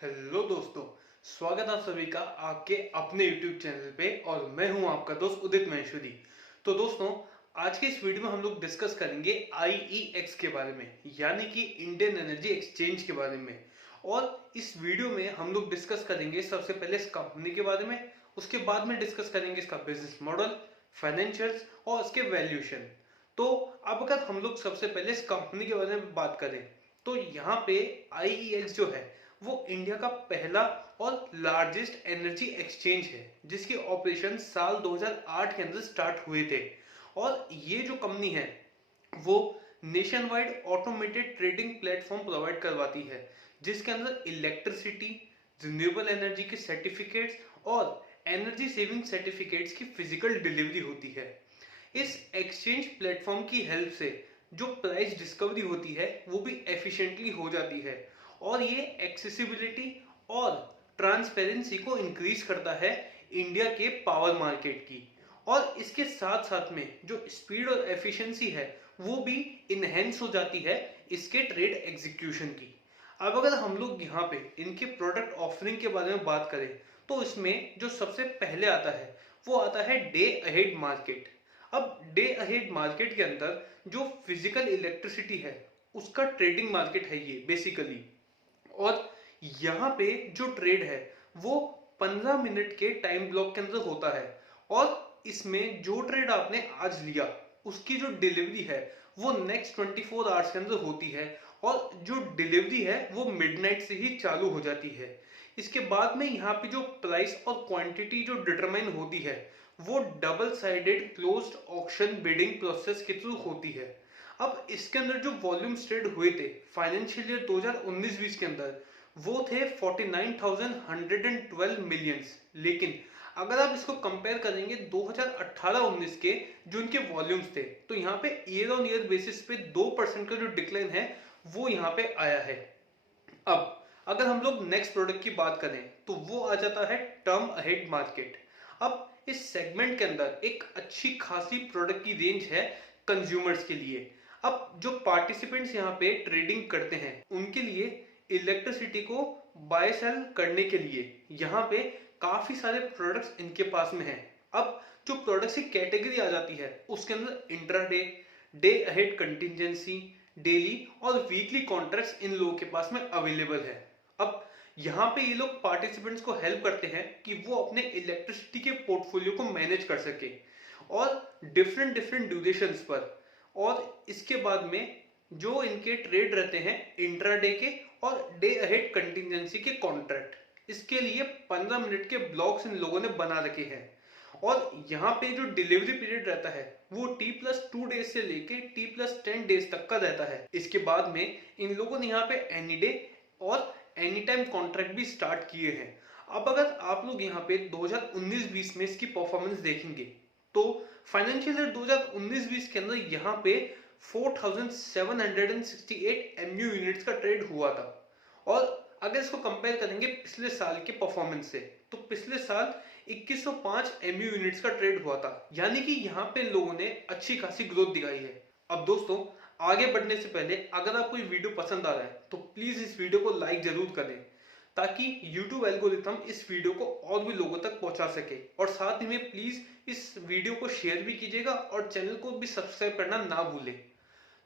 Hello दोस्तों, स्वागत आप सभी का आपके अपने YouTube चैनल पे। और मैं हूं आपका दोस्त उदित महेश्वरी। तो दोस्तों, आज के इस वीडियो में हम लोग डिस्कस करेंगे IEX के बारे में, यानी कि इंडियन एनर्जी एक्सचेंज के बारे में। और इस वीडियो में हम लोग डिस्कस करेंगे सबसे पहले इस कंपनी के बारे में, उसके बाद में डिस्कस करेंगे इसका बिजनेस मॉडल, फाइनेंशियल्स और इसके वैल्यूएशन। तो अब अगर हम लोग सबसे पहले इस कंपनी के बारे में बात करें, तो यहाँ पे IEX जो है वो इंडिया का पहला और लार्जेस्ट एनर्जी एक्सचेंज है, जिसके ऑपरेशन साल 2008 के अंदर स्टार्ट हुए थे। और ये जो कंपनी है वो nation wide automated trading platform provide करवाती है, जिसके अंदर इलेक्ट्रिसिटी, रिन्यूएबल एनर्जी के सर्टिफिकेट्स और एनर्जी सेविंग सर्टिफिकेट्स की फिजिकल डिलीवरी होती है। इस एक्सचेंज प्लेटफॉर्म की हेल्प से जो प्राइस डिस्कवरी होती है वो भी एफिशिएंटली हो जाती है, और ये एक्सेसिबिलिटी और ट्रांसपेरेंसी को इंक्रीज करता है इंडिया के पावर मार्केट की। और इसके साथ साथ में जो स्पीड और एफिशिएंसी है वो भी इनहेंस हो जाती है इसके ट्रेड एग्जीक्यूशन की। अब अगर हम लोग यहाँ पे इनके प्रोडक्ट ऑफरिंग के बारे में बात करें, तो इसमें जो सबसे पहले आता है वो आता है डे अहेड मार्केट। अब डे अहेड मार्केट के अंदर जो फिजिकल इलेक्ट्रिसिटी है उसका ट्रेडिंग मार्केट है ये बेसिकली। और यहाँ पे जो ट्रेड है वो 15 मिनट के टाइम ब्लॉक के अंदर होता है। और इसमें जो ट्रेड आपने आज लिया उसकी जो डिलीवरी है वो नेक्स्ट 24 आवर्स के अंदर होती है, और जो डिलीवरी है वो मिडनाइट से ही चालू हो जाती है। इसके बाद में यहाँ पे जो प्राइस और क्वांटिटी जो डिटरमाइन होती है वो double sided closed auction bidding process के थ्रू होती है। अब इसके अंदर जो वॉल्यूम्स ट्रेड हुए थे फाइनेंशियल ईयर 2019-20 के अंदर वो थे 49,112 मिलियंस। लेकिन अगर आप इसको कंपेयर करेंगे 2018-19 के जो इनके वॉल्यूम्स थे, तो यहाँ पे ईयर ऑन ईयर बेसिस पे 2% का जो डिक्लाइन है वो यहाँ पे आया है। अब अगर हम लोग नेक्स्ट प्रोडक्ट की बात करें तो वो आ जाता है टर्म अहेड मार्केट। अब इस सेगमेंट के अंदर एक अच्छी खासी प्रोडक्ट की रेंज है कंज्यूमर्स के लिए। अब जो पार्टिसिपेंट्स यहाँ पे ट्रेडिंग करते हैं उनके लिए इलेक्ट्रिसिटी को बाय सेल करने के लिए यहाँ पे काफी सारे प्रोडक्ट्स इनके पास में हैं। अब जो प्रोडक्ट्स की कैटेगरी आ जाती है उसके अंदर intraday, day ahead contingency, daily और वीकली कॉन्ट्रैक्ट्स इन लोगों के पास में अवेलेबल है। अब यहाँ पे ये लोग पार्टिसिपेंट्स को हेल्प करते हैं कि वो अपने इलेक्ट्रिसिटी के पोर्टफोलियो को मैनेज कर सके और डिफरेंट डिफरेंट ड्यूरेशंस पर। और इसके बाद में जो इनके ट्रेड रहते हैं इंट्राडे के और डे अहेड कंटिजेंसी के कॉन्ट्रैक्ट, इसके लिए 15 मिनट के ब्लॉक्स इन लोगों ने बना रखे हैं। और यहाँ पे जो डिलीवरी पीरियड रहता है वो T+2 डेज से लेके T+10 डेज तक का रहता है। इसके बाद में इन लोगों ने यहाँ पे एनी डे और एनी टाइम कॉन्ट्रैक्ट भी स्टार्ट किए हैं। अब अगर आप लोग यहाँ पे 2019-20 में इसकी परफॉर्मेंस देखेंगे तो फाइनेंशियल ईयर 2019-20 के अंदर यहाँ पे 4768 MU यूनिट्स का ट्रेड हुआ था। और अगर इसको कंपेयर करेंगे पिछले साल के परफॉर्मेंस से, तो पिछले साल 2105 MU यूनिट्स का ट्रेड हुआ था, यानी कि यहाँ पे लोगों ने अच्छी खासी ग्रोथ दिखाई है। अब दोस्तों, आगे बढ़ने से पहले अगर आपको ये वीडियो पसंद आ रहा है तो प्लीज इस वीडियो को लाइक जरूर करें, ताकि YouTube एल्गोरिथम इस वीडियो को और भी लोगों तक पहुंचा सके। और साथ ही में प्लीज इस वीडियो को शेयर भी कीजिएगा और चैनल को भी सब्सक्राइब करना ना भूलें।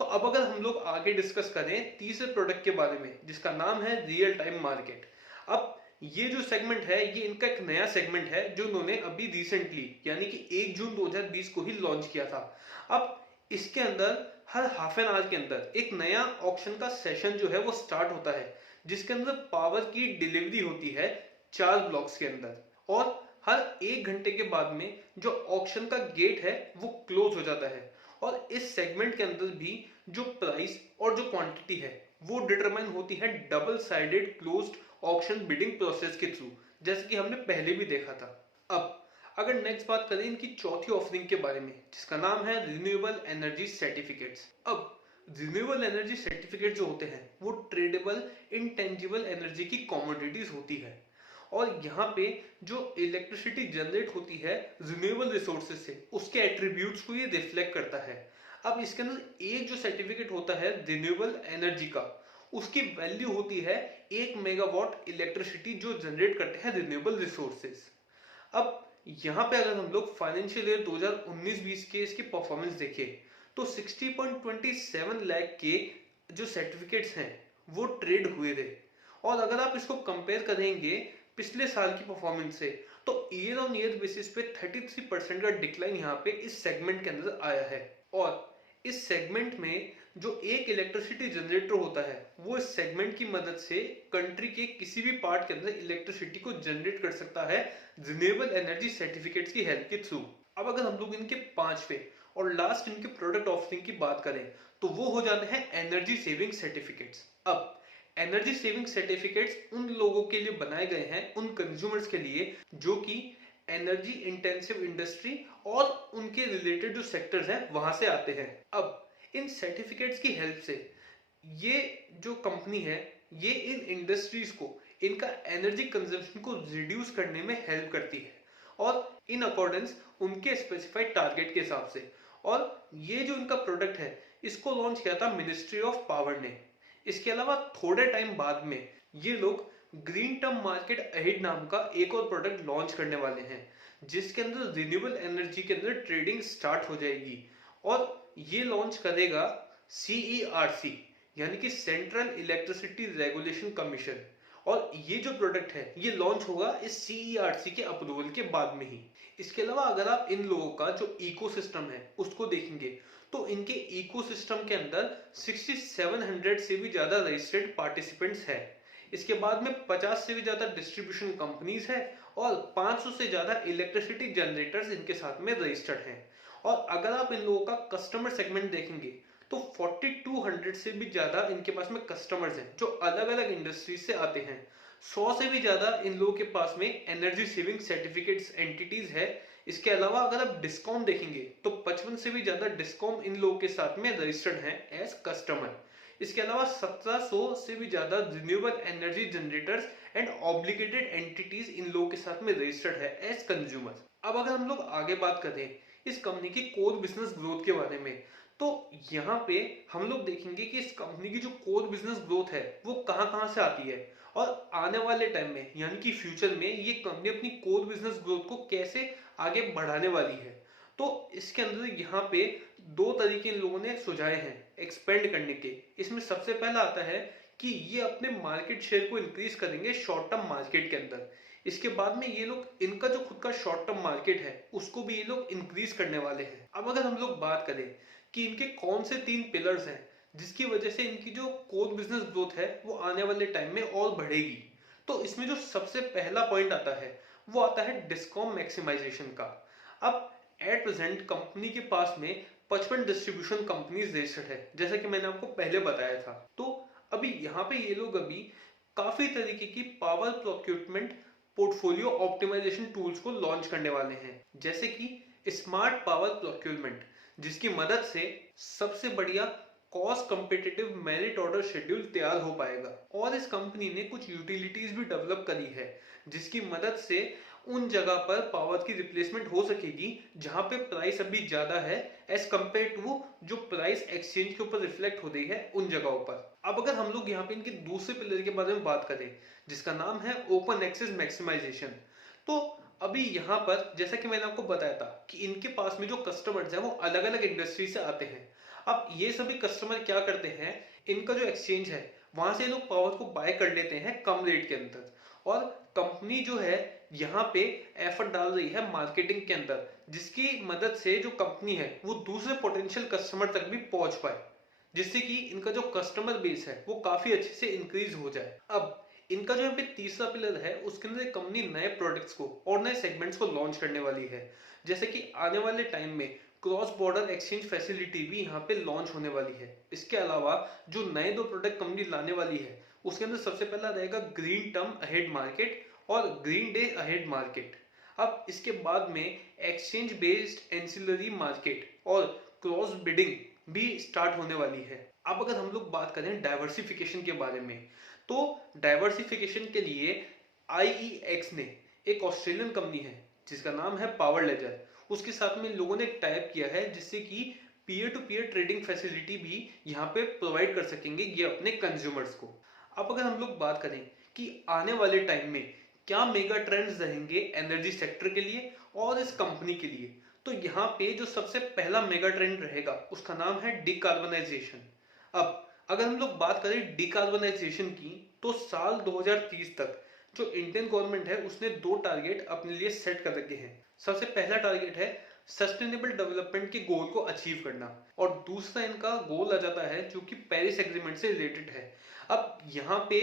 तो अब अगर हम लोग आगे डिस्कस करें तीसरे प्रोडक्ट के बारे में, जिसका नाम है रियल टाइम मार्केट। अब ये जो सेगमेंट है ये इनका एक नया सेगमेंट है जो उन्होंने अभी रिसेंटली यानी कि 1 जून 2020 को ही लॉन्च किया था। अब इसके अंदर हर हाफ एन आवर के अंदर एक नया ऑक्शन का सेशन जो है वो स्टार्ट होता है, जिसके अंदर पावर की डिलीवरी होती है 4 ब्लॉक्स के अंदर। और हर 1 घंटे के बाद में जो ऑक्शन का गेट है वो क्लोज हो जाता है। और इस सेगमेंट के अंदर भी जो प्राइस और जो क्वांटिटी है वो डिटरमाइन होती है double sided closed auction bidding process के थ्रू, जैसे कि हमने पहले भी देखा था। अब अगर नेक्स्ट बात करें इनकी चौथी ऑफरिंग के बारे में, जिसका नाम है रिन्यूएबल एनर्जी सर्टिफिकेट्स। अब रिन्यूएबल एनर्जी सर्टिफिकेट जो होते हैं वो ट्रेडेबल इंटेंजिबल एनर्जी की कमोडिटीज होती है। और यहाँ पे जो इलेक्ट्रिसिटी जनरेट होती है रिन्यूएबल रिसोर्सेज से, उसके एट्रीब्यूट्स को ये रिफ्लेक्ट करता है। अब इसके अंदर एक जो सर्टिफिकेट होता है रिन्यूएबल एनर्जी का, उसकी वैल्यू होती है 1 मेगावाट इलेक्ट्रिसिटी जो जनरेट करते हैं रिन्यूएबल रिसोर्सेज। अब यहाँ पे अगर हम लोग फाइनेंशियल ईयर 2019-20 के इसकी परफॉर्मेंस देखें तो 60.27 लाख के जो सर्टिफिकेट्स हैं वो ट्रेड हुए थे। और अगर आप इसको कंपेयर करेंगे पिछले साल की परफॉर्मेंस से तो ईयर ऑन ईयर बेसिस पे 33% का डिक्लाइन यहाँ पे इस सेगमेंट के अंदर आया है। और इस सेगमेंट में जो एक इलेक्ट्रिसिटी जनरेटर होता है वो इस सेगमेंट की मदद से कंट्री के किसी भी पार्ट के अंदर इलेक्ट्रिसिटी को जनरेट कर सकता है रिन्यूएबल एनर्जी सर्टिफिकेट्स की हेल्प के थ्रू। अब अगर हम लोग इनके पांचवे और लास्ट इनके प्रोडक्ट ऑफरिंग की बात करें तो वो हो जाते हैं एनर्जी सेविंग सर्टिफिकेट्स। अब एनर्जी सेविंग सर्टिफिकेट्स उन लोगों के लिए बनाए गए हैं, उन कंज्यूमर्स के लिए जो कि एनर्जी इंटेंसिव इंडस्ट्री और उनके रिलेटेड जो सेक्टर्स हैं वहां से आते हैं। अब इन सर्टिफिकेट्स की हेल्प से ये जो कंपनी है ये इन इंडस्ट्रीज को इनका एनर्जी कंजम्पशन को रिड्यूस करने में हेल्प करती है और इन अकॉर्डेंस उनके स्पेसिफाइड टारगेट के हिसाब से। और ये जो इनका प्रोडक्ट है इसको लॉन्च किया था मिनिस्ट्री ऑफ पावर ने। इसके अलावा थोड़े टाइम बाद में ये लोग ग्रीन टर्म मार्केट अहेड नाम का एक और प्रोडक्ट लॉन्च करने वाले हैं जिसके अंदर रिन्यूएबल एनर्जी के अंदर ट्रेडिंग स्टार्ट हो जाएगी। और ये लॉन्च करेगा CERC यानी कि सेंट्रल इलेक्ट्रिसिटी रेगुलेशन कमीशन। और ये जो प्रोडक्ट है ये लॉन्च होगा इस CERC के अप्रूवल के बाद में ही। इसके अलावा अगर आप इन लोगों का जो इकोसिस्टम है उसको देखेंगे तो इनके इकोसिस्टम के अंदर 6700 से भी ज्यादा रजिस्टर्ड पार्टिसिपेंट्स है। इसके बाद में 50 से भी ज्यादा डिस्ट्रीब्यूशन कंपनीज है और 500 से ज्यादा इलेक्ट्रिसिटी जनरेटर्स इनके साथ में रजिस्टर्ड हैं। और अगर आप इन लोगों का कस्टमर सेगमेंट देखेंगे तो 4200 से भी ज्यादा इनके पास में कस्टमर्स हैं जो अलग अलग इंडस्ट्रीज से आते हैं। 100 से भी ज्यादा इन लोगों के पास में एनर्जी सेविंग सर्टिफिकेट्स एंटिटीज है। इसके अलावा अगर आप डिस्कॉम देखेंगे तो 55 से भी ज्यादा डिस्कॉम इन लोगों के साथ में रजिस्टर्ड हैं एज कस्टमर। इसके अलावा 1700 से भी ज्यादा renewable energy generators and obligated entities इन लोगों के साथ में रजिस्टर्ड है एज कंज्यूमर। अब अगर हम लोग आगे बात करें इस कंपनी की कोर बिजनेस ग्रोथ के बारे में तो यहाँ पे हम लोग देखेंगे कि इस कंपनी की जो कोर बिजनेस ग्रोथ है वो कहाँ से आती है और आने वाले टाइम में यानी कि फ्यूचर में ये कंपनी अपनी कोर बिजनेस ग्रोथ को कैसे आगे बढ़ाने वाली है। तो इसके अंदर यहाँ पे दो तरीके इन लोगों ने सुझाए हैं एक्सपेंड करने के। इसमें सबसे पहला आता है कि ये अपने मार्केट शेयर को इंक्रीज करेंगे शॉर्ट टर्म मार्केट के अंदर। इसके बाद में ये लोग इनका जो खुद का शॉर्ट टर्म मार्केट है उसको भी ये लोग इंक्रीज करने वाले हैं। अब अगर हम लोग बात करें कि इनके कौन से 3 पिलर्स हैं जिसकी वजह से इनकी जो कोर बिजनेस ग्रोथ है वो आने वाले टाइम में और बढ़ेगी, तो इसमें जो सबसे पहला पॉइंट आता है वो आता है डिस्कॉम मैक्सिमाइजेशन का। अब एट प्रेजेंट कंपनी के पास में 55 डिस्ट्रीब्यूशन कंपनीज रजिस्टर्ड है जैसा कि मैंने आपको पहले बताया था। तो अभी यहाँ पे ये लोग अभी काफी तरीके की power procurement portfolio optimisation tools को लॉन्च करने वाले हैं जैसे कि स्मार्ट पावर प्रोक्यूरमेंट जिसकी मदद से सबसे बढ़िया cost competitive merit order schedule तैयार हो पाएगा। और इस कंपनी ने कुछ यूटिलिटीज भी डेवलप करी है जिसकी मदद से उन जगह पर पावर की रिप्लेसमेंट हो सकेगी जहां पे प्राइस अभी ज्यादा है एज कंपेयर टू जो प्राइस एक्सचेंज के ऊपर रिफ्लेक्ट हो रही है उन जगहों पर। अब अगर हम लोग यहाँ पे इनके दूसरे पिलर के बारे में बात करें जिसका नाम है ओपन एक्सेस मैक्सिमाइजेशन, तो अभी यहाँ पर जैसा कि मैंने आपको बताया था कि इनके पास में जो कस्टमर्स हैं वो अलग अलग इंडस्ट्री से आते हैं। अब ये सभी कस्टमर क्या करते हैं, इनका जो एक्सचेंज है वहां से लोग पावर को बाय कर लेते हैं कम रेट के अंदर। और कंपनी जो है यहाँ पे एफर्ट डाल रही है मार्केटिंग के अंदर जिसकी मदद से जो कंपनी है वो दूसरे पोटेंशियल कस्टमर तक भी पहुंच पाए जिससे कि इनका जो कस्टमर बेस है वो काफी अच्छे से इंक्रीज हो जाए। अब इनका जो यहाँ पे तीसरा पिलर है उसके अंदर कंपनी नए प्रोडक्ट्स को और नए सेगमेंट्स को लॉन्च करने वाली है जैसे कि आने वाले टाइम में क्रॉस बॉर्डर एक्सचेंज फैसिलिटी भी यहाँ पे लॉन्च होने वाली है। इसके अलावा जो नए 2 प्रोडक्ट कंपनी लाने वाली है उसके अंदर सबसे पहला रहेगा ग्रीन टर्म अहेड मार्केट और ग्रीन डे अहेड मार्केट। अब इसके बाद में एक्सचेंज बेस्ड एंसिलरी मार्केट और क्रॉस बिडिंग भी स्टार्ट होने वाली है। अब अगर हम लोग बात करें डाइवर्सिफिकेशन के बारे में तो डाइवर्सिफिकेशन के लिए IEX ने एक ऑस्ट्रेलियन कंपनी है जिसका नाम है पावर लेजर, उसके साथ में लोगों ने टाइप किया है जिससे कि peer to peer trading facility भी यहाँ पे प्रोवाइड कर सकेंगे ये अपने कंज्यूमर्स को। अब अगर हम लोग बात करें कि आने वाले टाइम में क्या मेगा ट्रेंड्स रहेंगे एनर्जी सेक्टर के लिए और इस कंपनी के लिए, तो यहाँ पे जो सबसे पहला मेगा ट्रेंड रहेगा उसका नाम है डिकार्बनाइजेशन। अब अगर हम लोग बात करें डिकार्बनाइजेशन की, तो साल 2030 तक जो इंडियन गवर्नमेंट है उसने दो टारगेट अपने लिए सेट कर रखे हैं। सबसे पहला टारगेट है सस्टेनेबल डेवलपमेंट के गोल को अचीव करना, और दूसरा इनका गोल आ जाता है जो कि पेरिस एग्रीमेंट से रिलेटेड है। अब यहाँ पे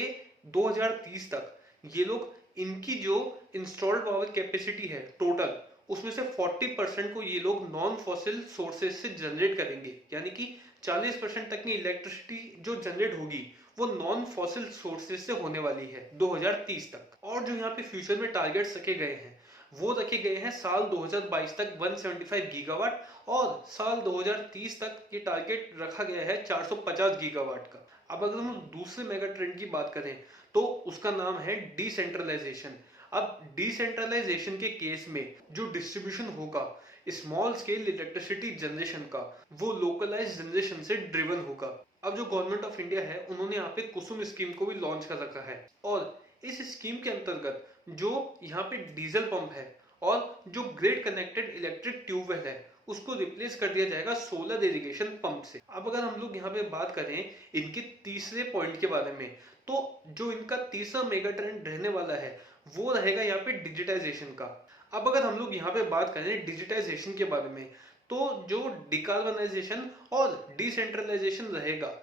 2030 तक ये लोग इनकी जो इंस्टॉल्ड पावर कैपेसिटी है टोटल, उसमें से 40% को ये लोग नॉन फॉसिल सोर्सेज से जनरेट करेंगे, यानी कि 40% तक की इलेक्ट्रिसिटी जो जनरेट होगी वो नॉन फॉसिल सोर्सेज से होने वाली है 2030 तक। और जो यहाँ पे फ्यूचर में टारगेट्स रखे गए हैं वो रखे गए हैं साल 2022 तक 175 गीगावाट, और साल 2030 तक ये टारगेट रखा गया है 450 गीगावाट का। अब अगर हम दूसरे मेगा ट्रेंड की बात करें तो उसका नाम है डिसेंट्रलाइजेशन। अब डिसेंट्रलाइजेशन के केस में जो डिस्ट्रीब्यूशन होगा स्मॉल स्केल इलेक्ट्रिसिटी जनरेशन का, वो लोकलाइज जनरेशन से ड्रिवन होगा। अब जो गवर्नमेंट ऑफ इंडिया है उन्होंने यहाँ पे कुसुम स्कीम को भी लॉन्च कर रखा है, और इस स्कीम के अंतर्गत जो यहाँ पे डीजल पंप है और जो ग्रिड कनेक्टेड इलेक्ट्रिक ट्यूबवेल है उसको रिप्लेस कर दिया जाएगा सोलर इरिगेशन पंप से। अब अगर हम लोग यहाँ पे बात करें इनके तीसरे पॉइंट के बारे में, तो जो इनका तीसरा मेगा ट्रेंड रहने वाला है वो रहेगा यहाँ पे डिजिटाइजेशन का। अब अगर हम लोग यहाँ पे बात करें डिजिटाइजेशन के बारे में, तो जो डिकार्बनाइजेशन और डिसेंट्रलाइजेशन रहेगा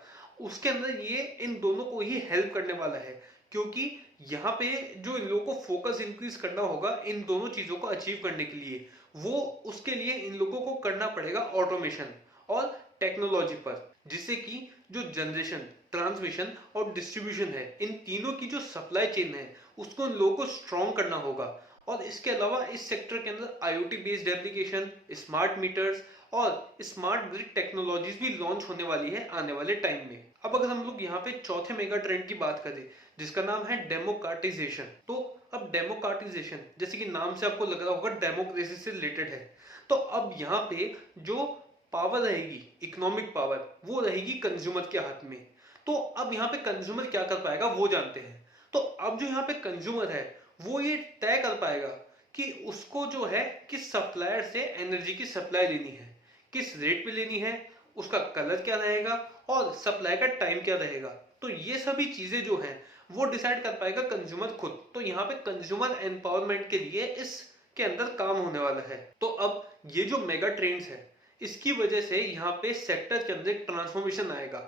उसके अंदर ये इन दोनों को ही हेल्प करने वाला है, क्योंकि यहाँ पे जो इन लोगों को फोकस इंक्रीज करना होगा इन दोनों चीजों को अचीव करने के लिए, वो उसके लिए इन लोगों को करना पड़ेगा ऑटोमेशन और टेक्नोलॉजी पर, जिससे कि जो जनरेशन, ट्रांसमिशन और डिस्ट्रीब्यूशन है इन तीनों की जो सप्लाई चेन है उसको इन लोगों को स्ट्रॉन्ग करना होगा। और इसके अलावा इस सेक्टर के अंदर IoT based application, smart meters और स्मार्ट ग्रिड टेक्नोलॉजीज भी लॉन्च होने वाली है आने वाले टाइम में। अब अगर हम लोग यहाँ पे चौथे मेगा ट्रेंड की बात करें जिसका नाम है डेमोक्रेटाइजेशन, तो अब डेमोक्रेटाइजेशन जैसे कि नाम से आपको लग रहा होगा डेमोक्रेसी से रिलेटेड है, तो अब यहाँ पे जो पावर रहेगी, इकोनॉमिक पावर, वो रहेगी कंज्यूमर के हाथ में। तो अब यहाँ पे कंज्यूमर क्या कर पाएगा वो जानते हैं। तो अब जो यहाँ पे कंज्यूमर है वो ये तय कर पाएगा कि उसको जो है किस सप्लायर से एनर्जी की सप्लाई लेनी है, किस रेट पे लेनी है, उसका कलर क्या रहेगा और सप्लाई का टाइम क्या रहेगा। तो ये सभी चीजें जो हैं वो डिसाइड कर पाएगा कंज्यूमर खुद। तो यहाँ पे कंज्यूमर एम्पावरमेंट के लिए इसके अंदर काम होने वाला है। तो अब ये जो मेगा ट्रेंड्स है इसकी वजह से यहाँ पे सेक्टर के अंदर एक ट्रांसफॉर्मेशन आएगा,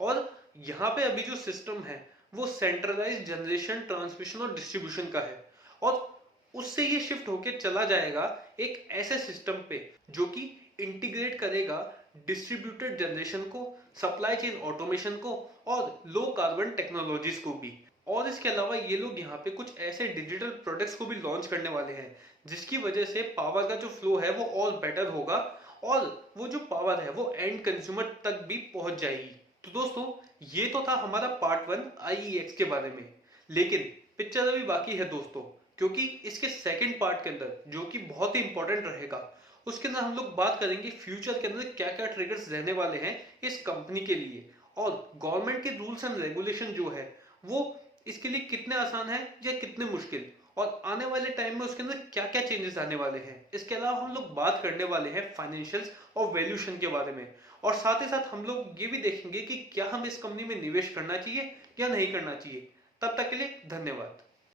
और यहाँ पे अभी जो सिस्टम है वो सेंट्रलाइज्ड जनरेशन, ट्रांसमिशन और डिस्ट्रीब्यूशन का है, और उससे ये शिफ्ट होके चला जाएगा एक ऐसे सिस्टम पे जो कि इंटीग्रेट करेगा डिस्ट्रीब्यूटेड जनरेशन को, सप्लाई चेन ऑटोमेशन को और लो कार्बन टेक्नोलॉजीज को भी। और इसके अलावा ये लोग यहाँ पे कुछ ऐसे डिजिटल प्रोडक्ट्स को भी लॉन्च करने वाले हैं जिसकी वजह से पावर का जो फ्लो है वो और बेटर होगा, और वो जो पावर है वो एंड कंज्यूमर तक भी पहुंच जाएगी। तो दोस्तों ये तो था हमारा पार्ट 1 आईईएक्स के बारे में, लेकिन पिक्चर अभी बाकी है दोस्तों, क्योंकि इसके सेकंड पार्ट के अंदर जो कि बहुत ही इंपॉर्टेंट रहेगा उसके अंदर हम लोग बात करेंगे फ्यूचर के अंदर क्या क्या ट्रिगर्स रहने वाले हैं इस कंपनी के लिए, और गवर्नमेंट के रूल्स एंड रेगुलेशन जो है वो इसके लिए कितने आसान है या कितने मुश्किल, और आने वाले टाइम में उसके अंदर क्या क्या चेंजेस आने वाले हैं। इसके अलावा हम लोग बात करने वाले हैं फाइनेंशियल्स और वैल्यूएशन के बारे में, और साथ ही साथ हम लोग ये भी देखेंगे कि क्या हम इस कंपनी में निवेश करना चाहिए या नहीं करना चाहिए। तब तक के लिए धन्यवाद।